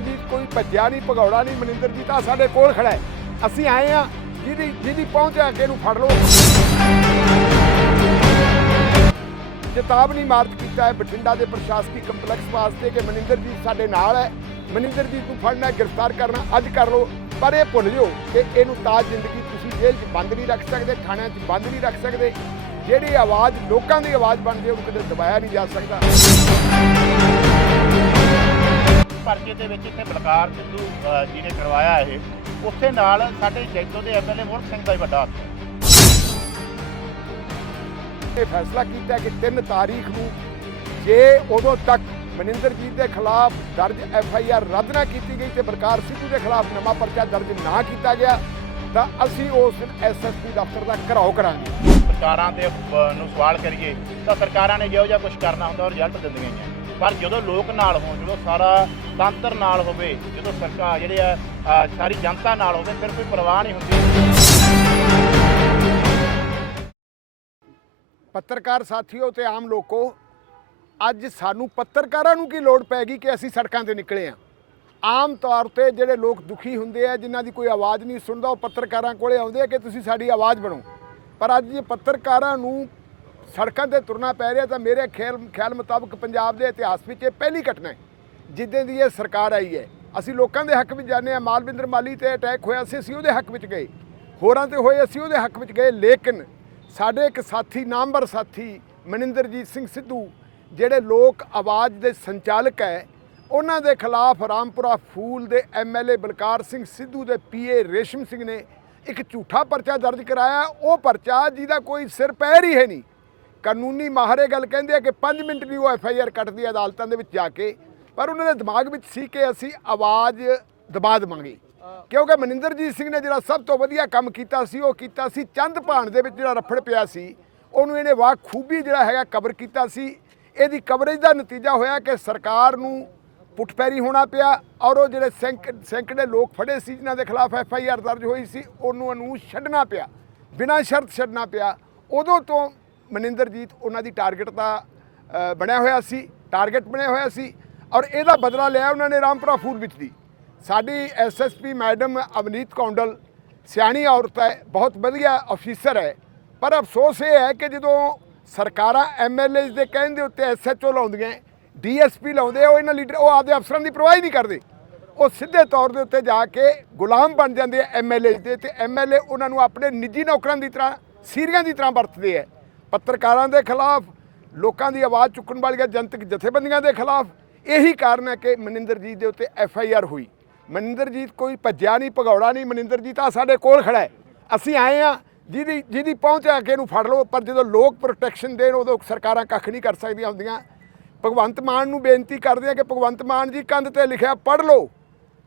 ਜੀ ਕੋਈ ਭੱਜਿਆ ਨਹੀਂ ਭਗੌੜਾ ਨਹੀਂ ਮਨਿੰਦਰ ਜੀ ਤਾਂ ਸਾਡੇ ਕੋਲ ਖੜਾ ਹੈ ਅਸੀਂ ਆਏ ਆ ਜਿਹਦੀ ਜਿਹਦੀ ਪਹੁੰਚ ਆ ਕੇ ਨੂੰ ਫੜ ਲਓ ਨਹੀਂ ਮਾਰਕ ਕੀਤਾ ਹੈ ਬਠਿੰਡਾ ਦੇ ਪ੍ਰਸ਼ਾਸਕੀ ਕੰਪਲੈਕਸ ਵਾਸਤੇ ਕਿ ਮਨਿੰਦਰ ਜੀ ਸਾਡੇ ਨਾਲ ਹੈ ਮਨਿੰਦਰ ਜੀ ਨੂੰ ਫੜਨਾ ਗ੍ਰਿਫਤਾਰ ਕਰਨਾ ਅੱਜ ਕਰ ਲਓ ਪਰ ਇਹ ਭੁੱਲ ਜਿਓ ਕਿ ਇਹਨੂੰ ਤਾਂ ਜ਼ਿੰਦਗੀ ਤੁਸੀਂ ਜੇਲ੍ਹ 'ਚ ਬੰਦ ਨਹੀਂ ਰੱਖ ਸਕਦੇ ਥਾਣਿਆਂ 'ਚ ਬੰਦ ਨਹੀਂ ਰੱਖ ਸਕਦੇ ਜਿਹੜੀ ਆਵਾਜ਼ ਲੋਕਾਂ ਦੀ ਆਵਾਜ਼ ਬਣਦੀ ਉਹ ਕਦੇ ਦਬਾਇਆ ਨਹੀਂ ਜਾ ਸਕਦਾ ਪਰਚੇ ਦੇ ਵਿੱਚ ਇੱਥੇ ਬਲਕਾਰ ਸਿੱਧੂ ਜੀ ਨੇ ਕਰਵਾਇਆ ਇਹ ਉੱਥੇ ਨਾਲ ਸਾਡੇ ਜੈਤੋ ਦੇ ਐਮਐਲਏ ਮੋਹਨ ਸਿੰਘ ਦਾ ਹੀ ਵੱਡਾ ਹੱਥ ਹੈ ਇਹ ਫੈਸਲਾ ਕੀਤਾ ਕਿ 3 ਤਾਰੀਖ ਨੂੰ ਜੇ ਉਦੋਂ ਤੱਕ ਮਨਿੰਦਰਜੀਤ ਦੇ ਖਿਲਾਫ ਦਰਜ ਐਫ ਆਈ ਆਰ ਰੱਦ ਨਾ ਕੀਤੀ ਗਈ ਤੇ ਬਲਕਾਰ ਸਿੱਧੂ ਦੇ ਖਿਲਾਫ ਨਵਾਂ ਪਰਚਾ ਦਰਜ ਨਾ ਕੀਤਾ ਗਿਆ ਤਾਂ ਅਸੀਂ ਉਸ ਦਿਨ ਐਸਐਸਪੀ ਦਫ਼ਤਰ ਦਾ ਘਰਾਓ ਕਰਾਂਗੇ ਸਰਕਾਰਾਂ ਦੇ ਨੂੰ ਸਵਾਲ ਕਰੀਏ ਤਾਂ ਸਰਕਾਰਾਂ ਨੇ ਜਿਹੋ ਜਿਹਾ ਕੁਝ ਕਰਨਾ ਹੁੰਦਾ ਔਰ ਰਿਜ਼ਲਟ ਦਿੰਦੀਆਂ ਨੇ ਪਰ ਜਦੋਂ ਲੋਕ ਨਾਲ ਹੋਣ ਜਦੋਂ ਸਾਰਾ ਤੰਤਰ ਨਾਲ ਹੋਵੇ ਜਦੋਂ ਸਰਕਾਰ ਜਿਹੜੇ ਆ ਸਾਰੀ ਜਨਤਾ ਨਾਲ ਹੋਵੇ ਫਿਰ ਕੋਈ ਪਰਵਾਹ ਨਹੀਂ ਹੁੰਦੀ ਪੱਤਰਕਾਰ ਸਾਥੀਓ ਤੇ ਆਮ ਲੋਕੋ ਅੱਜ ਸਾਨੂੰ ਪੱਤਰਕਾਰਾਂ ਨੂੰ ਕੀ ਲੋੜ ਪੈ ਗਈ ਕਿ ਅਸੀਂ ਸੜਕਾਂ ਤੇ ਨਿਕਲੇ ਆ ਆਮ ਤੌਰ ਤੇ ਜਿਹੜੇ ਲੋਕ ਦੁਖੀ ਹੁੰਦੇ ਆ ਜਿਨ੍ਹਾਂ ਦੀ ਕੋਈ ਆਵਾਜ਼ ਨਹੀਂ ਸੁਣਦਾ ਉਹ ਪੱਤਰਕਾਰਾਂ ਕੋਲੇ ਆਉਂਦੇ ਆ ਕਿ ਤੁਸੀਂ ਸਾਡੀ ਆਵਾਜ਼ ਬਣੋ ਪਰ ਅੱਜ ਇਹ ਪੱਤਰਕਾਰਾਂ ਨੂੰ ਸੜਕਾਂ ਤੇ ਤੁਰਨਾ ਪੈ ਰਿਹਾ ਤਾਂ ਮੇਰੇ ਖਿਆਲ ਖਿਆਲ ਮੁਤਾਬਕ ਪੰਜਾਬ ਦੇ ਇਤਿਹਾਸ ਵਿੱਚ ਇਹ ਪਹਿਲੀ ਘਟਨਾ ਹੈ ਜਿੱਦਾਂ ਦੀ ਇਹ ਸਰਕਾਰ ਆਈ ਹੈ ਅਸੀਂ ਲੋਕਾਂ ਦੇ ਹੱਕ ਵਿੱਚ ਜਾਣੇ ਆ ਮਾਲਵਿੰਦਰ ਮਾਲੀ ਤੇ ਅਟੈਕ ਹੋਇਆ ਸੀ ਅਸੀਂ ਉਹਦੇ ਹੱਕ ਵਿੱਚ ਗਏ ਹੋਰਾਂ ਤੇ ਹੋਏ ਅਸੀਂ ਉਹਦੇ ਹੱਕ ਵਿੱਚ ਗਏ ਲੇਕਿਨ ਸਾਡੇ ਇੱਕ ਸਾਥੀ ਨਾਮਵਰ ਸਾਥੀ ਮਨਿੰਦਰਜੀਤ ਸਿੰਘ ਸਿੱਧੂ ਜਿਹੜੇ ਲੋਕ ਆਵਾਜ਼ ਦੇ ਸੰਚਾਲਕ ਹੈ ਉਹਨਾਂ ਦੇ ਖਿਲਾਫ ਰਾਮਪੁਰਾ ਫੂਲ ਦੇ ਐਮਐਲਏ ਬਲਕਾਰ ਸਿੰਘ ਸਿੱਧੂ ਦੇ ਪੀਏ ਰੇਸ਼ਮ ਸਿੰਘ ਨੇ ਇੱਕ ਝੂਠਾ ਪਰਚਾ ਦਰਜ ਕਰਾਇਆ ਉਹ ਪਰਚਾ ਜਿਹਦਾ ਕੋਈ ਸਿਰ ਪੈਰ ਹੀ ਹੈ ਨਹੀਂ ਕਾਨੂੰਨੀ ਮਾਹਰ ਇਹ ਗੱਲ ਕਹਿੰਦੇ ਆ ਕਿ 5 ਮਿੰਟ ਵੀ ਉਹ ਐਫ ਆਈ ਆਰ ਕੱਟਦੀ ਅਦਾਲਤਾਂ ਦੇ ਵਿੱਚ ਜਾ ਕੇ ਪਰ ਉਹਨਾਂ ਦੇ ਦਿਮਾਗ ਵਿੱਚ ਸੀ ਕਿ ਅਸੀਂ ਆਵਾਜ਼ ਦਬਾ ਦਵਾਂਗੇ ਕਿਉਂਕਿ ਮਨਿੰਦਰਜੀਤ ਸਿੰਘ ਨੇ ਜਿਹੜਾ ਸਭ ਤੋਂ ਵਧੀਆ ਕੰਮ ਕੀਤਾ ਸੀ ਉਹ ਕੀਤਾ ਸੀ ਚੰਦ ਭਾਣ ਦੇ ਵਿੱਚ ਜਿਹੜਾ ਰਫੜ ਪਿਆ ਸੀ ਉਹਨੂੰ ਇਹਨੇ ਵਾਹ ਖੂਬੀ ਜਿਹੜਾ ਹੈਗਾ ਕਵਰ ਕੀਤਾ ਸੀ ਇਹਦੀ ਕਵਰੇਜ ਦਾ ਨਤੀਜਾ ਹੋਇਆ ਕਿ ਸਰਕਾਰ ਨੂੰ ਪੁੱਟਪੈਰੀ ਹੋਣਾ ਪਿਆ ਔਰ ਉਹ ਜਿਹੜੇ ਸੈਂਕੜੇ ਲੋਕ ਫੜੇ ਸੀ ਜਿਨ੍ਹਾਂ ਦੇ ਖਿਲਾਫ ਐਫ ਆਈ ਆਰ ਦਰਜ ਹੋਈ ਸੀ ਉਹਨੂੰ ਅਨੂ ਛੱਡਣਾ ਪਿਆ ਬਿਨਾਂ ਸ਼ਰਤ ਛੱਡਣਾ ਪਿਆ ਉਦੋਂ ਤੋਂ ਮਨਿੰਦਰਜੀਤ ਉਹਨਾਂ ਦੀ ਟਾਰਗੇਟ ਦਾ ਬਣਿਆ ਹੋਇਆ ਸੀ ਟਾਰਗੇਟ ਬਣਿਆ ਹੋਇਆ ਸੀ ਔਰ ਇਹਦਾ ਬਦਲਾ ਲਿਆ ਉਹਨਾਂ ਨੇ ਰਾਮਪੁਰਾ ਫੂਡ ਵਿੱਚ ਦੀ ਸਾਡੀ ਐਸਐਸਪੀ ਮੈਡਮ ਅਵਨੀਤ ਕੌਂਡਲ ਸਿਆਣੀ ਔਰਤ ਹੈ ਬਹੁਤ ਵਧੀਆ ਅਫੀਸਰ ਹੈ ਪਰ ਅਫਸੋਸ ਇਹ ਹੈ ਕਿ ਜਦੋਂ ਸਰਕਾਰਾਂ ਐਮਐਲਏਸ ਦੇ ਕਹਿਣ ਦੇ ਉੱਤੇ ਐਸਐਚਓ ਲਾਉਂਦੀਆਂ ਡੀਐਸਪੀ ਲਾਉਂਦੇ ਉਹ ਇਹਨਾਂ ਲੀਡਰ ਉਹ ਆਪਦੇ ਅਫਸਰਾਂ ਦੀ ਪ੍ਰਵਾਹੀ ਨਹੀਂ ਕਰਦੇ ਉਹ ਸਿੱਧੇ ਤੌਰ ਦੇ ਉੱਤੇ ਜਾ ਕੇ ਗੁਲਾਮ ਬਣ ਜਾਂਦੇ ਐਮਐਲਏ ਦੇ ਤੇ ਐਮਐਲਏ ਉਹਨਾਂ ਨੂੰ ਆਪਣੇ ਨਿੱਜੀ ਨੌਕਰਾਂ ਦੀ ਤਰ੍ਹਾਂ ਸੀਰੀਆਂ ਦੀ ਤਰ੍ਹਾਂ ਵਰਤਦੇ ਐ ਪੱਤਰਕਾਰਾਂ ਦੇ ਖਿਲਾਫ ਲੋਕਾਂ ਦੀ ਆਵਾਜ਼ ਚੁੱਕਣ ਵਾਲੀਆਂ ਜਨਤਕ ਜਥੇਬੰਦੀਆਂ ਦੇ ਖਿਲਾਫ ਇਹੀ ਕਾਰਨ ਹੈ ਕਿ ਮਨਿੰਦਰਜੀਤ ਦੇ ਉੱਤੇ ਐਫ ਆਈ ਆਰ ਹੋਈ ਮਨਿੰਦਰਜੀਤ ਕੋਈ ਭੱਜਿਆ ਨਹੀਂ ਭਗੌੜਾ ਨਹੀਂ ਮਨਿੰਦਰਜੀਤ ਆ ਸਾਡੇ ਕੋਲ ਖੜਾ ਹੈ ਅਸੀਂ ਆਏ ਆ ਜਿਹਦੀ ਜਿਹਦੀ ਪਹੁੰਚ ਆ ਕੇ ਇਹਨੂੰ ਫੜ ਲਓ ਪਰ ਜਦੋਂ ਲੋਕ ਪ੍ਰੋਟੈਕਸ਼ਨ ਦੇਣ ਉਦੋਂ ਸਰਕਾਰਾਂ ਕੱਖ ਨਹੀਂ ਕਰ ਸਕਦੀਆਂ ਹੁੰਦੀਆਂ ਭਗਵੰਤ ਮਾਨ ਨੂੰ ਬੇਨਤੀ ਕਰਦੇ ਆ ਕਿ ਭਗਵੰਤ ਮਾਨ ਜੀ ਕੰਧ ਤੇ ਲਿਖਿਆ ਪੜ ਲਓ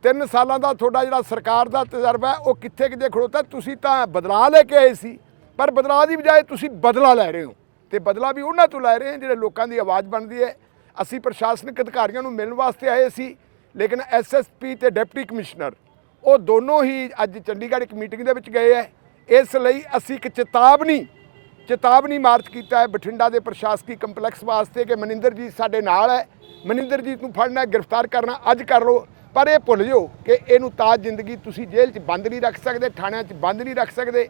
ਤਿੰਨ ਸਾਲਾਂ ਦਾ ਤੁਹਾਡਾ ਜਿਹੜਾ ਸਰਕਾਰ ਦਾ ਤਜਰਬਾ ਉਹ ਕਿੱਥੇ ਕਿਤੇ ਖੜੋਤਾ ਤੁਸੀਂ ਤਾਂ ਬਦਲਾ ਲੈ ਕੇ ਆਏ ਸੀ ਪਰ ਬਦਲਾਅ ਦੀ ਬਜਾਏ ਤੁਸੀਂ ਬਦਲਾ ਲੈ ਰਹੇ ਹੋ ਤੇ ਬਦਲਾ ਵੀ ਉਹਨਾਂ ਤੋਂ ਲੈ ਰਹੇ ਹੋ ਜਿਹੜੇ ਲੋਕਾਂ ਦੀ ਆਵਾਜ਼ ਬਣਦੀ ਹੈ ਅਸੀਂ ਪ੍ਰਸ਼ਾਸਨਿਕ ਅਧਿਕਾਰੀਆਂ ਨੂੰ ਮਿਲਣ ਵਾਸਤੇ ਆਏ ਸੀ ਲੇਕਿਨ ਐਸਐਸਪੀ ਤੇ ਡਿਪਟੀ ਕਮਿਸ਼ਨਰ ਉਹ ਦੋਨੋਂ ਹੀ ਅੱਜ ਚੰਡੀਗੜ੍ਹ ਇੱਕ ਮੀਟਿੰਗ ਦੇ ਵਿੱਚ ਗਏ ਐ ਇਸ ਲਈ ਅਸੀਂ ਇੱਕ ਚੇਤਾਵਨੀ ਚੇਤਾਵਨੀ ਮਾਰਚ ਕੀਤਾ ਹੈ ਬਠਿੰਡਾ ਦੇ ਪ੍ਰਸ਼ਾਸਕੀ ਕੰਪਲੈਕਸ ਵਾਸਤੇ ਕਿ ਮਨਿੰਦਰਜੀਤ ਸਾਡੇ ਨਾਲ ਹੈ ਮਨਿੰਦਰਜੀਤ ਨੂੰ ਫੜਨਾ ਗ੍ਰਿਫਤਾਰ ਕਰਨਾ ਅੱਜ ਕਰ ਲੋ ਪਰ ਇਹ ਭੁੱਲ ਜਿਓ ਕਿ ਇਹਨੂੰ ਤਾਜ ਜ਼ਿੰਦਗੀ ਤੁਸੀਂ ਜੇਲ੍ਹ 'ਚ ਬੰਦ ਨਹੀਂ ਰੱਖ ਸਕਦੇ ਥਾਣਿਆਂ 'ਚ ਬੰਦ ਨਹੀਂ ਰੱਖ ਸਕਦੇ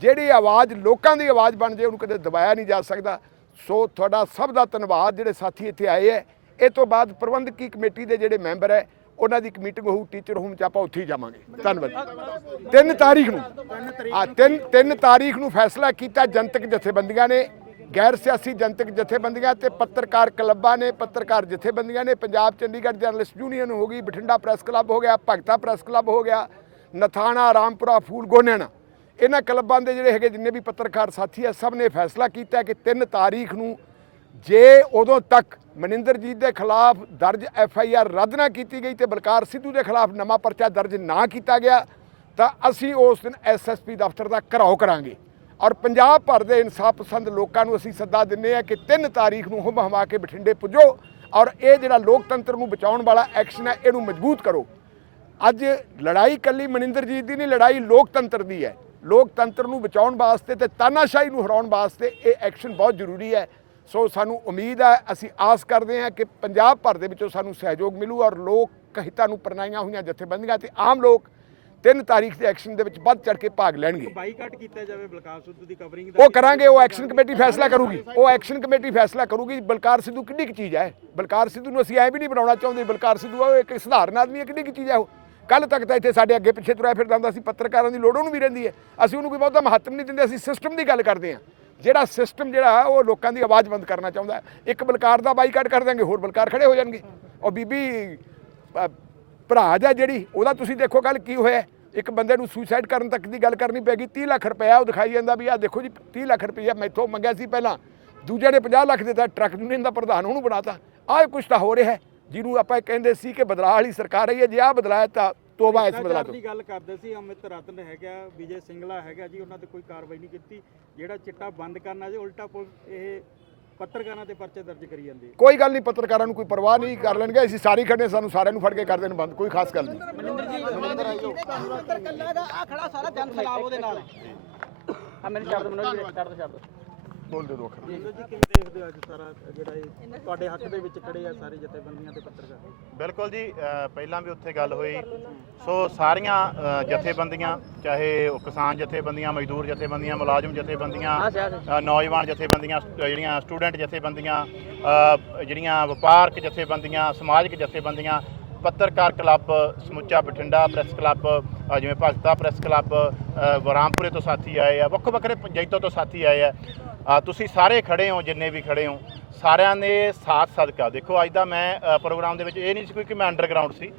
ਜਿਹੜੀ ਆਵਾਜ਼ ਲੋਕਾਂ ਦੀ ਆਵਾਜ਼ ਬਣ ਜੇ ਉਹਨੂੰ ਕਦੇ ਦਬਾਇਆ ਨਹੀਂ ਜਾ ਸਕਦਾ ਸੋ ਤੁਹਾਡਾ ਸਭ ਦਾ ਧੰਨਵਾਦ ਜਿਹੜੇ ਸਾਥੀ ਇੱਥੇ ਆਏ ਐ ਇਹ ਤੋਂ ਬਾਅਦ ਪ੍ਰਬੰਧਕੀ ਕਮੇਟੀ ਦੇ ਜਿਹੜੇ ਮੈਂਬਰ ਐ ਉਹਨਾਂ ਦੀ ਇੱਕ ਮੀਟਿੰਗ ਹੋਊ ਟੀਚਰ ਹੋਮ ਚ ਆਪਾਂ ਉੱਥੇ ਹੀ ਜਾਵਾਂਗੇ ਧੰਨਵਾਦ 3 ਤਾਰੀਖ ਨੂੰ ਆ 3 3 ਤਾਰੀਖ ਨੂੰ ਫੈਸਲਾ ਕੀਤਾ ਜਨਤਕ ਜਥੇਬੰਦੀਆਂ ਨੇ ਗੈਰ ਸਿਆਸੀ ਜਨਤਕ ਜਥੇਬੰਦੀਆਂ ਤੇ ਪੱਤਰਕਾਰ ਕਲੱਬਾਂ ਨੇ ਪੱਤਰਕਾਰ ਜਥੇਬੰਦੀਆਂ ਨੇ ਪੰਜਾਬ ਚੰਡੀਗੜ੍ਹ ਜਰਨਲਿਸਟ ਯੂਨੀਅਨ ਹੋ ਗਈ ਬਠਿੰਡਾ ਪ੍ਰੈਸ ਕਲੱਬ ਹੋ ਗਿਆ ਭਗਤਾ ਪ੍ਰੈਸ ਕਲੱਬ ਹੋ ਗਿਆ ਨਥਾਣਾ ਰਾਮਪੁਰਾ ਫੂਲ ਗੋਨੇਣਾ ਇਹਨਾਂ ਕਲੱਬਾਂ ਦੇ ਜਿਹੜੇ ਹੈਗੇ ਜਿੰਨੇ ਵੀ ਪੱਤਰਕਾਰ ਸਾਥੀ ਆ ਸਭ ਨੇ ਫੈਸਲਾ ਕੀਤਾ ਕਿ 3 ਤਾਰੀਖ ਨੂੰ ਜੇ ਉਦੋਂ ਤੱਕ ਮਨਿੰਦਰਜੀਤ ਦੇ ਖਿਲਾਫ ਦਰਜ ਐਫ ਆਈ ਆਰ ਰੱਦ ਨਾ ਕੀਤੀ ਗਈ ਤੇ ਬਲਕਾਰ ਸਿੱਧੂ ਦੇ ਖਿਲਾਫ ਨਵਾਂ ਪਰਚਾ ਦਰਜ ਨਾ ਕੀਤਾ ਗਿਆ ਤਾਂ ਅਸੀਂ ਉਸ ਦਿਨ ਐਸਐਸਪੀ ਦਫ਼ਤਰ ਦਾ ਘਰਾਓ ਕਰਾਂਗੇ ਔਰ ਪੰਜਾਬ ਭਰ ਦੇ ਇਨਸਾਫ ਪਸੰਦ ਲੋਕਾਂ ਨੂੰ ਅਸੀਂ ਸੱਦਾ ਦਿੰਨੇ ਆ ਕਿ 3 ਤਾਰੀਖ ਨੂੰ ਹੁਮ ਹਮਾ ਕੇ ਬਠਿੰਡੇ ਪੁੱਜੋ ਔਰ ਇਹ ਜਿਹੜਾ ਲੋਕਤੰਤਰ ਨੂੰ ਬਚਾਉਣ ਵਾਲਾ ਐਕਸ਼ਨ ਹੈ ਇਹਨੂੰ ਮਜ਼ਬੂਤ ਕਰੋ ਅੱਜ ਲੜਾਈ ਕੱਲੀ ਮਨਿੰਦਰਜੀਤ ਦੀ ਨਹੀਂ ਲੜਾਈ ਲੋਕਤੰਤਰ ਦੀ ਹੈ ਲੋਕਤੰਤਰ ਨੂੰ ਬਚਾਉਣ ਵਾਸਤੇ ਤੇ ਤਾਨਾਸ਼ਾਹੀ ਨੂੰ ਹਰਾਉਣ ਵਾਸਤੇ ਇਹ ਐਕਸ਼ਨ ਬਹੁਤ ਜ਼ਰੂਰੀ ਹੈ ਸੋ ਸਾਨੂੰ ਉਮੀਦ ਹੈ ਅਸੀਂ ਆਸ ਕਰਦੇ ਹਾਂ ਕਿ ਪੰਜਾਬ ਭਰ ਦੇ ਵਿੱਚੋਂ ਸਾਨੂੰ ਸਹਿਯੋਗ ਮਿਲੂ ਔਰ ਲੋਕ ਕਹਿਤਾ ਨੂੰ ਪਰਨਾਈਆਂ ਹੋਈਆਂ ਜਥੇਬੰਦੀਆਂ ਤੇ ਆਮ ਲੋਕ 3 ਤਾਰੀਖ ਦੇ ਐਕਸ਼ਨ ਦੇ ਵਿੱਚ ਵੱਧ ਚੜ ਕੇ ਭਾਗ ਲੈਣਗੇ ਬਾਈਕਾਟ ਕੀਤਾ ਜਾਵੇ ਬਲਕਾਰ ਸਿੱਧੂ ਦੀ ਕਵਰਿੰਗ ਦਾ ਉਹ ਕਰਾਂਗੇ ਉਹ ਐਕਸ਼ਨ ਕਮੇਟੀ ਫੈਸਲਾ ਕਰੂਗੀ ਉਹ ਐਕਸ਼ਨ ਕਮੇਟੀ ਫੈਸਲਾ ਕਰੂਗੀ ਬਲਕਾਰ ਸਿੱਧੂ ਕਿੰਨੀ ਕੀ ਚੀਜ਼ ਹੈ ਬਲਕਾਰ ਸਿੱਧੂ ਨੂੰ ਅਸੀਂ ਐ ਵੀ ਨਹੀਂ ਬਣਾਉਣਾ ਚਾਹੁੰਦੇ ਬਲਕਾਰ ਸਿੱਧੂ ਉਹ ਇੱਕ ਸਧਾਰਨ ਆਦਮੀ ਹੈ ਕਿੰਨੀ ਕੀ ਚੀਜ਼ ਹੈ ਉਹ ਕੱਲ ਤੱਕ ਤਾਂ ਇੱਥੇ ਸਾਡੇ ਅੱਗੇ ਪਿੱਛੇ ਤੁਰਿਆ ਫਿਰਦਾ ਹੁੰਦਾ ਸੀ ਪੱਤਰਕਾਰਾਂ ਦੀ ਲੋੜ ਉਹਨੂੰ ਵੀ ਰਹਿੰਦੀ ਹੈ ਅਸੀਂ ਉਹਨੂੰ ਕੋਈ ਬਹੁਤਾ ਮਹੱਤਵ ਨਹੀਂ ਦਿੰਦੇ ਅਸੀਂ ਸਿਸਟਮ ਦੀ ਗੱਲ ਕਰਦੇ ਹਾਂ ਜਿਹੜਾ ਸਿਸਟਮ ਜਿਹੜਾ ਉਹ ਲੋਕਾਂ ਦੀ ਆਵਾਜ਼ ਬੰਦ ਕਰਨਾ ਚਾਹੁੰਦਾ ਇੱਕ ਬਲਕਾਰ ਦਾ ਬਾਈਕਾਟ ਕਰ ਦਾਂਗੇ ਹੋਰ ਬਲਕਾਰ ਖੜੇ ਹੋ ਜਾਣਗੇ ਔਰ ਬੀਬੀ ਭਰਾ ਜਾ ਜਿਹੜੀ ਉਹਦਾ ਤੁਸੀਂ ਦੇਖੋ ਕੱਲ ਕੀ ਹੋਇਆ ਇੱਕ ਬੰਦੇ ਨੂੰ ਸੁਸਾਈਡ ਕਰਨ ਤੱਕ ਦੀ ਗੱਲ ਕਰਨੀ ਪੈਗੀ 30 ਲੱਖ ਰੁਪਇਆ ਉਹ ਦਿਖਾਈ ਜਾਂਦਾ ਵੀ ਆ ਦੇਖੋ ਜੀ 30 ਲੱਖ ਰੁਪਇਆ ਮੈਥੋਂ ਮੰਗਿਆ ਸੀ ਪਹਿਲਾਂ ਦੂਜੇ ਨੇ 50 ਲੱਖ ਦਿੱਤਾ ਟਰੱਕ ਯੂਨੀਅਨ ਦਾ ਪ੍ਰਧਾਨ ਉਹਨੂੰ ਬਣਾਤਾ ਆਹ ਕੁਝ ਤਾਂ ਹੋ ਰਿਹਾ ਹੈ ਜਿਹਨੂੰ ਆਪਾਂ ਕਹਿੰਦੇ ਸੀ ਕਿ ਬਦਲਾਅ ਵਾਲੀ ਸਰਕਾਰ ਆਈ ਹੈ ਜੇ ਆ ਬਦਲਾਅ ਤਾਂ ਤੋਬਾ ਇਸ ਬਦਲਾਅ ਤੋਂ ਦੀ ਗੱਲ ਕਰਦੇ ਸੀ ਅਮਿਤ ਰਤਨ ਹੈਗਾ ਵਿਜੇ ਸਿੰਗਲਾ ਹੈਗਾ ਜੀ ਉਹਨਾਂ ਤੇ ਕੋਈ ਕਾਰਵਾਈ ਨਹੀਂ ਕੀਤੀ ਜਿਹੜਾ ਚਿੱਟਾ ਬੰਦ ਕਰਨਾ ਜੇ ਉਲਟਾ ਪੁਲਿਸ ਇਹ ਪੱਤਰਕਾਰਾਂ ਤੇ ਪਰਚੇ ਦਰਜ ਕਰੀ ਜਾਂਦੇ ਕੋਈ ਗੱਲ ਨਹੀਂ ਪੱਤਰਕਾਰਾਂ ਨੂੰ ਕੋਈ ਪਰਵਾਹ ਨਹੀਂ ਕਰ ਲੈਣਗੇ ਅਸੀਂ ਸਾਰੇ ਖੜੇ ਸਾਨੂੰ ਸਾਰਿਆਂ ਨੂੰ ਫੜ ਕੇ ਕਰ ਦੇਣ ਬੰਦ ਕੋਈ ਖਾਸ ਗੱਲ ਨਹੀਂ ਮਨਿੰਦਰ ਜੀ ਮਨਿੰਦਰ ਕੱਲਾ ਦਾ ਆ ਖੜਾ ਸਾਰਾ ਜਨ ਖਿਲਾਫ ਉਹਦੇ ਨਾਲ ਆ ਮੈਨੂੰ ਸ਼ਬਦ ਦੋ ਮੈਨੂੰ ਛੱਡ ਦੋ ਸ਼ਬਦ ਬੋਲ ਦੇ ਦੋ ਅੱਖਰ ਜੀ ਦੇਖਦੇ ਅੱਜ ਸਾਰਾ ਜਿਹੜਾ ਇਹ ਤੁਹਾਡੇ ਹੱਕ ਦੇ ਵਿੱਚ ਖੜੇ ਆ ਸਾਰੇ ਜਥੇਬੰਦੀਆਂ ਪੱਤਰਕਾਰ ਬਿਲਕੁਲ ਜੀ ਪਹਿਲਾਂ ਵੀ ਉੱਥੇ ਗੱਲ ਹੋਈ ਸੋ ਸਾਰੀਆਂ ਜਥੇਬੰਦੀਆਂ ਚਾਹੇ ਉਹ ਕਿਸਾਨ ਜਥੇਬੰਦੀਆਂ ਮਜ਼ਦੂਰ ਜਥੇਬੰਦੀਆਂ ਮੁਲਾਜ਼ਮ ਜਥੇਬੰਦੀਆਂ ਨੌਜਵਾਨ ਜਥੇਬੰਦੀਆਂ ਜਿਹੜੀਆਂ ਸਟੂਡੈਂਟ ਜਥੇਬੰਦੀਆਂ ਜਿਹੜੀਆਂ ਵਪਾਰਕ ਜਥੇਬੰਦੀਆਂ ਸਮਾਜਿਕ ਜਥੇਬੰਦੀਆਂ ਪੱਤਰਕਾਰ ਕਲੱਬ ਸਮੁੱਚਾ ਬਠਿੰਡਾ ਪ੍ਰੈਸ ਕਲੱਬ ਜਿਵੇਂ ਭਗਤਾ ਪ੍ਰੈਸ ਕਲੱਬ ਅ, ਤੋਂ ਸਾਥੀ ਆਏ ਆ ਵੱਖ ਵੱਖਰੇ ਪੰਚਾਇਤਾਂ ਤੋਂ ਸਾਥੀ ਆਏ ਆ ਤੁਸੀਂ ਸਾਰੇ ਖੜੇ ਹੋ ਜਿੰਨੇ ਵੀ ਖੜੇ ਹੋ ਸਾਰਿਆਂ ਦੇ ਸਾਥ ਸਦਕਾ ਦੇਖੋ ਅੱਜ ਦਾ ਮੈਂ ਪ੍ਰੋਗਰਾਮ ਦੇ ਵਿੱਚ ਇਹ ਨਹੀਂ ਸੀ ਕੋਈ ਕਿ ਮੈਂ ਅੰਡਰਗਰਾਉਂਡ ਸੀ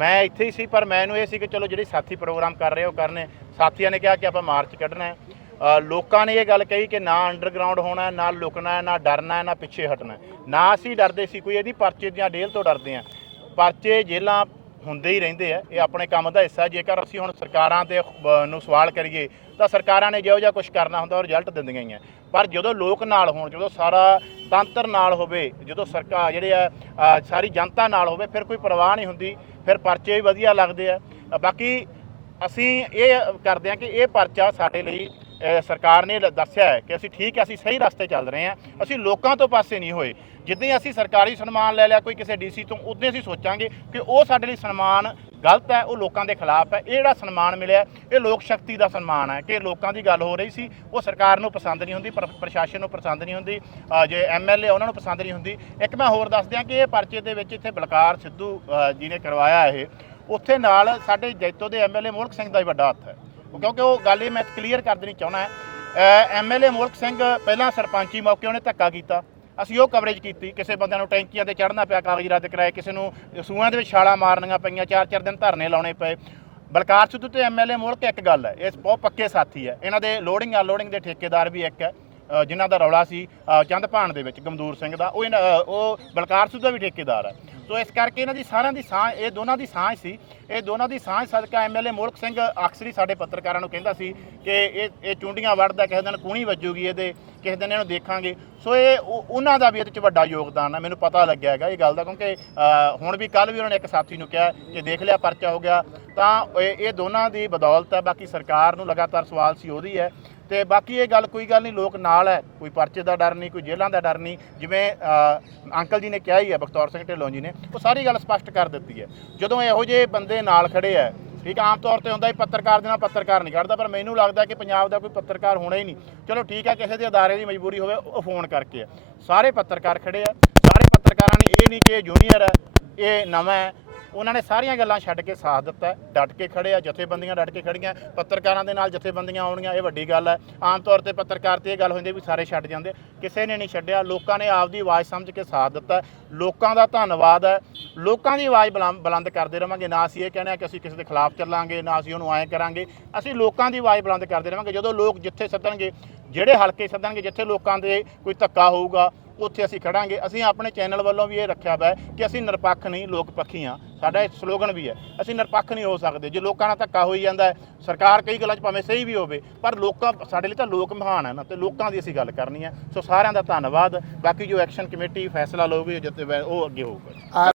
ਮੈਂ ਇੱਥੇ ਹੀ ਸੀ ਪਰ ਮੈਨੂੰ ਇਹ ਸੀ ਕਿ ਚਲੋ ਜਿਹੜੇ ਸਾਥੀ ਪ੍ਰੋਗਰਾਮ ਕਰ ਰਹੇ ਹੋ ਕਰਨੇ ਸਾਥੀਆਂ ਨੇ ਕਿਹਾ ਕਿ ਆਪਾਂ ਮਾਰਚ ਕੱਢਣਾ ਹੈ ਲੋਕਾਂ ਨੇ ਇਹ ਗੱਲ ਕਹੀ ਕਿ ਨਾ ਅੰਡਰਗਰਾਉਂਡ ਹੋਣਾ ਨਾ ਲੁਕਣਾ ਹੈ ਨਾ ਡਰਨਾ ਹੈ ਨਾ ਪਿੱਛੇ ਹਟਣਾ ਨਾ ਅਸੀਂ ਡਰਦੇ ਸੀ ਕੋਈ ਇਹਦੀ ਪਰਚੇ ਦੀਆਂ ਡੇਲ ਤੋਂ ਡਰਦੇ ਆ ਪਰਚੇ ਜੇਲਾਂ ਹੁੰਦੇ ਹੀ ਰਹਿੰਦੇ ਆ ਇਹ ਆਪਣੇ ਕੰਮ ਦਾ ਹਿੱਸਾ ਜੇਕਰ ਅਸੀਂ ਹੁਣ ਸਰਕਾਰਾਂ ਤੇ ਨੂੰ ਸਵਾਲ ਕਰੀਏ ਤਾਂ ਸਰਕਾਰਾਂ ਨੇ ਜਿਹੋ ਜਿਹਾ ਕੁਝ ਕਰਨਾ ਹੁੰਦਾ ਉਹ ਰਿਜ਼ਲਟ ਦਿੰਦੀਆਂ ਹੀ ਆ ਪਰ ਜਦੋਂ ਲੋਕ ਨਾਲ ਹੋਣ ਜਦੋਂ ਸਾਰਾ ਤੰਤਰ ਨਾਲ ਹੋਵੇ ਜਦੋਂ ਸਰਕਾਰ ਜਿਹੜੇ ਆ ਸਾਰੀ ਜਨਤਾ ਨਾਲ ਹੋਵੇ ਫਿਰ ਕੋਈ ਪਰਵਾਹ ਨਹੀਂ ਹੁੰਦੀ ਫਿਰ ਪਰਚੇ ਵੀ ਵਧੀਆ ਲੱਗਦੇ ਆ ਬਾਕੀ ਅਸੀਂ ਇਹ ਕਰਦੇ ਆ ਕਿ ਇਹ ਪਰਚਾ ਸਾਡੇ ਲਈ ਸਰਕਾਰ ਨੇ ਦੱਸਿਆ ਹੈ ਕਿ ਅਸੀਂ ਠੀਕ ਹੈ ਅਸੀਂ ਸਹੀ ਰਸਤੇ ਚੱਲ ਰਹੇ ਆ ਅਸੀਂ ਲੋਕਾਂ ਤੋਂ ਪਾਸੇ ਨਹੀਂ ਹੋਏ ਜਿੱਦਾਂ ਅਸੀਂ ਸਰਕਾਰੀ ਸਨਮਾਨ ਲੈ ਲਿਆ ਕੋਈ ਕਿਸੇ ਡੀਸੀ ਤੋਂ ਉਦੋਂ ਅਸੀਂ ਸੋਚਾਂਗੇ ਕਿ ਉਹ ਸਾਡੇ ਲਈ ਸਨਮਾਨ ਗਲਤ ਹੈ ਉਹ ਲੋਕਾਂ ਦੇ ਖਿਲਾਫ ਹੈ ਇਹ ਜਿਹੜਾ ਸਨਮਾਨ ਮਿਲਿਆ ਇਹ ਲੋਕ ਸ਼ਕਤੀ ਦਾ ਸਨਮਾਨ ਹੈ ਕਿ ਲੋਕਾਂ ਦੀ ਗੱਲ ਹੋ ਰਹੀ ਸੀ ਉਹ ਸਰਕਾਰ ਨੂੰ ਪਸੰਦ ਨਹੀਂ ਹੁੰਦੀ ਪ੍ਰਸ਼ਾਸਨ ਨੂੰ ਪਸੰਦ ਨਹੀਂ ਹੁੰਦੀ ਜੇ ਐਮਐਲਏ ਉਹਨਾਂ ਨੂੰ ਪਸੰਦ ਨਹੀਂ ਹੁੰਦੀ ਇੱਕ ਮੈਂ ਹੋਰ ਦੱਸ ਦਿਆਂ ਕਿ ਇਹ ਪਰਚੇ ਦੇ ਵਿੱਚ ਇੱਥੇ ਬਲਕਾਰ ਸਿੱਧੂ ਜੀ ਨੇ ਕਰਵਾਇਆ ਇਹ ਉੱਥੇ ਨਾਲ ਸਾਡੇ ਜੈਤੋ ਦੇ ਐਮਐਲਏ ਮੋਲਕ ਸਿੰਘ ਦਾ ਵੀ ਵੱਡਾ ਹੱਥ ਹੈ ਕਿਉਂਕਿ ਉਹ ਗੱਲ ਇਹ ਮੈਂ ਕਲੀਅਰ ਕਰ ਦੇਣੀ ਚਾਹੁੰਦਾ ਐਮਐਲਏ ਮੋਲਕ ਸਿੰਘ ਪਹਿਲਾਂ ਸਰਪੰਚੀ ਮੌਕੇ ਉਹਨੇ ਧੱਕਾ ਕੀਤਾ ਅਸੀਂ ਉਹ ਕਵਰੇਜ ਕੀਤੀ ਕਿਸੇ ਬੰਦਿਆਂ ਨੂੰ ਟੈਂਕੀਆਂ ਤੇ ਚੜਨਾ ਪਿਆ ਕਾਗਜ਼ ਰੱਦ ਕਰਾਏ ਕਿਸੇ ਨੂੰ ਸੂਆਂ ਦੇ ਵਿੱਚ ਛਾਲਾਂ ਮਾਰਨੀਆਂ ਪਈਆਂ ਚਾਰ ਚਾਰ ਦਿਨ ਧਰਨੇ ਲਾਉਣੇ ਪਏ ਬਲਕਾਰ ਸਿੱਧੂ ਤੇ ਐਮਐਲਏ ਮੋਲਕ ਇੱਕ ਗੱਲ ਹੈ ਇਹ ਬਹੁਤ ਪੱਕੇ ਸਾਥੀ ਹੈ ਇਹਨਾਂ ਦੇ ਲੋਡਿੰਗ ਅਨਲੋਡਿੰਗ ਦੇ ਠੇਕੇਦਾਰ ਵੀ ਇੱਕ ਹੈ ਜਿਨ੍ਹਾਂ ਦਾ ਰੌਲਾ ਸੀ ਚੰਦ ਭਾਣ ਦੇ ਵਿੱਚ ਗਮਦੂਰ ਸਿੰਘ ਦਾ ਉਹ ਉਹ ਬਲਕਾਰ ਸਿੱਧੂ ਦਾ ਵੀ ਠੇਕੇਦਾਰ ਹੈ ਸੋ ਇਸ ਕਰਕੇ ਇਹਨਾਂ ਦੀ ਸਾਰਿਆਂ ਦੀ ਸਾਂ ਇਹ ਦੋਨਾਂ ਦੀ ਸਾਂ ਸੀ ਇਹ ਦੋਨਾਂ ਦੀ ਸਾਂ ਸਦਕਾ ਐਮਐਲਏ ਮੋਲਕ ਸਿੰਘ ਅਕਸਰੀ ਸਾਡੇ ਪੱਤਰਕਾਰਾਂ ਨੂੰ ਕਹਿੰਦਾ ਸੀ ਕਿ ਇਹ ਇਹ ਚੁੰਡੀਆਂ ਵੜਦਾ ਕਿਸੇ ਦਿਨ ਕੂਣੀ ਵੱਜੂਗੀ ਇਹਦੇ ਕਿਸੇ ਦਿਨ ਇਹਨੂੰ ਦੇਖਾਂਗੇ ਸੋ ਇਹ ਉਹਨਾਂ ਦਾ ਵੀ ਇਹਦੇ ਚ ਵੱਡਾ ਯੋਗਦਾਨ ਹੈ ਮੈਨੂੰ ਪਤਾ ਲੱਗਿਆ ਹੈਗਾ ਇਹ ਗੱਲ ਦਾ ਕਿਉਂਕਿ ਹੁਣ ਵੀ ਕੱਲ ਵੀ ਉਹਨਾਂ ਨੇ ਇੱਕ ਸਾਥੀ ਨੂੰ ਕਿਹਾ ਕਿ ਦੇਖ ਲਿਆ ਪਰਚਾ ਹੋ ਗਿਆ ਤਾਂ ਇਹ ਦੋਨਾਂ ਦੀ ਬਦੌਲਤ ਹੈ ਬਾਕੀ ਸਰਕਾਰ ਨੂੰ ਲਗਾਤਾਰ ਸਵਾਲ ਸੀ ਉਹਦੀ ਹੈ ਤੇ ਬਾਕੀ ਇਹ ਗੱਲ ਕੋਈ ਗੱਲ ਨਹੀਂ ਲੋਕ ਨਾਲ ਹੈ ਕੋਈ ਪਰਚੇ ਦਾ ਡਰ ਨਹੀਂ ਕੋਈ ਜੇਲ੍ਹਾਂ ਦਾ ਡਰ ਨਹੀਂ ਜਿਵੇਂ ਅੰਕਲ ਜੀ ਨੇ ਕਿਹਾ ਹੀ ਹੈ ਬਖਤੌਰ ਸਿੰਘ ਢਿੱਲੋਂ ਜੀ ਨੇ ਉਹ ਸਾਰੀ ਗੱਲ ਸਪਸ਼ਟ ਕਰ ਦਿੱਤੀ ਹੈ ਜਦੋਂ ਇਹੋ ਜਿਹੇ ਬੰਦੇ ਨਾਲ ਖੜੇ ਹੈ ਠੀਕ ਆਮ ਤੌਰ ਤੇ ਹੁੰਦਾ ਹੀ ਪੱਤਰਕਾਰ ਦੇ ਨਾਲ ਪੱਤਰਕਾਰ ਨਹੀਂ ਖੜਦਾ ਪਰ ਮੈਨੂੰ ਲੱਗਦਾ ਕਿ ਪੰਜਾਬ ਦਾ ਕੋਈ ਪੱਤਰਕਾਰ ਹੋਣਾ ਹੀ ਨਹੀਂ ਚਲੋ ਠੀਕ ਹੈ ਕਿਸੇ ਦੇ ਅਦਾਰੇ ਦੀ ਮਜਬੂਰੀ ਹੋਵੇ ਉਹ ਫੋਨ ਕਰਕੇ ਸਾਰੇ ਪੱਤਰਕਾਰ ਖੜੇ ਆ ਸਾਰੇ ਪੱਤਰਕਾਰਾਂ ਨੇ ਇਹ ਨਹੀਂ ਕਿ ਇਹ ਜੂਨੀਅਰ ਹੈ ਇਹ ਨਵਾਂ ਹੈ ਉਹਨਾਂ ਨੇ ਸਾਰੀਆਂ ਗੱਲਾਂ ਛੱਡ ਕੇ ਸਾਥ ਦਿੱਤਾ ਡਟ ਕੇ ਖੜੇ ਆ ਜਥੇਬੰਦੀਆਂ ਡਟ ਕੇ ਖੜੀਆਂ ਪੱਤਰਕਾਰਾਂ ਦੇ ਨਾਲ ਜਥੇਬੰਦੀਆਂ ਆਉਣੀਆਂ ਇਹ ਵੱਡੀ ਗੱਲ ਹੈ ਆਮ ਤੌਰ ਤੇ ਪੱਤਰਕਾਰ ਤੇ ਇਹ ਗੱਲ ਹੁੰਦੀ ਵੀ ਸਾਰੇ ਛੱਡ ਜਾਂਦੇ ਕਿਸੇ ਨੇ ਨਹੀਂ ਛੱਡਿਆ ਲੋਕਾਂ ਨੇ ਆਪਦੀ ਆਵਾਜ਼ ਸਮਝ ਕੇ ਸਾਥ ਦਿੱਤਾ ਲੋਕਾਂ ਦਾ ਧੰਨਵਾਦ ਹੈ ਲੋਕਾਂ ਦੀ ਆਵਾਜ਼ ਬੁਲੰਦ ਕਰਦੇ ਰਵਾਂਗੇ ਨਾ ਅਸੀਂ ਇਹ ਕਹਿੰਦੇ ਆ ਕਿ ਅਸੀਂ ਕਿਸੇ ਦੇ ਖਿਲਾਫ ਚੱਲਾਂਗੇ ਨਾ ਅਸੀਂ ਉਹਨੂੰ ਐਂ ਕਰਾਂਗੇ ਅਸੀਂ ਲੋਕਾਂ ਦੀ ਆਵਾਜ਼ ਬੁਲੰਦ ਕਰਦੇ ਰਵਾਂਗੇ ਜਦੋਂ ਲੋਕ ਜਿੱਥੇ ਸੱਦਣਗੇ ਜਿਹੜੇ ਹਲਕੇ ਸੱਦਣਗੇ ਜਿੱਥੇ ਲੋਕਾਂ ਦੇ ਕੋਈ ਧੱਕਾ ਹੋਊਗਾ ਉੱਥੇ ਅਸੀਂ ਖੜਾਂਗੇ ਅਸੀਂ ਆਪਣੇ ਚੈਨਲ ਵੱਲੋਂ ਵੀ ਇਹ ਰੱਖਿਆ ਹੋਇਆ ਕਿ ਅਸੀਂ ਨਿਰਪੱਖ ਨਹੀਂ ਲੋਕ ਪੱਖੀ ਆ ਸਾਡਾ ਇਹ ਸਲੋਗਨ ਵੀ ਹੈ ਅਸੀਂ ਨਿਰਪੱਖ ਨਹੀਂ ਹੋ ਸਕਦੇ ਜੇ ਲੋਕਾਂ ਨਾਲ ਧੱਕਾ ਹੋਈ ਜਾਂਦਾ ਹੈ ਸਰਕਾਰ ਕਈ ਗੱਲਾਂ 'ਚ ਭਾਵੇਂ ਸਹੀ ਵੀ ਹੋਵੇ ਪਰ ਲੋਕਾਂ ਸਾਡੇ ਲਈ ਤਾਂ ਲੋਕ ਮਹਾਨ ਹਨ ਨਾ ਤੇ ਲੋਕਾਂ ਦੀ ਅਸੀਂ ਗੱਲ ਕਰਨੀ ਹੈ ਸੋ ਸਾਰਿਆਂ ਦਾ ਧੰਨਵਾਦ ਬਾਕੀ ਜੋ ਐਕਸ਼ਨ ਕਮੇਟੀ ਫੈਸਲਾ ਲਊਗੀ ਉਹ ਉਹ ਅੱਗੇ ਹੋਊਗਾ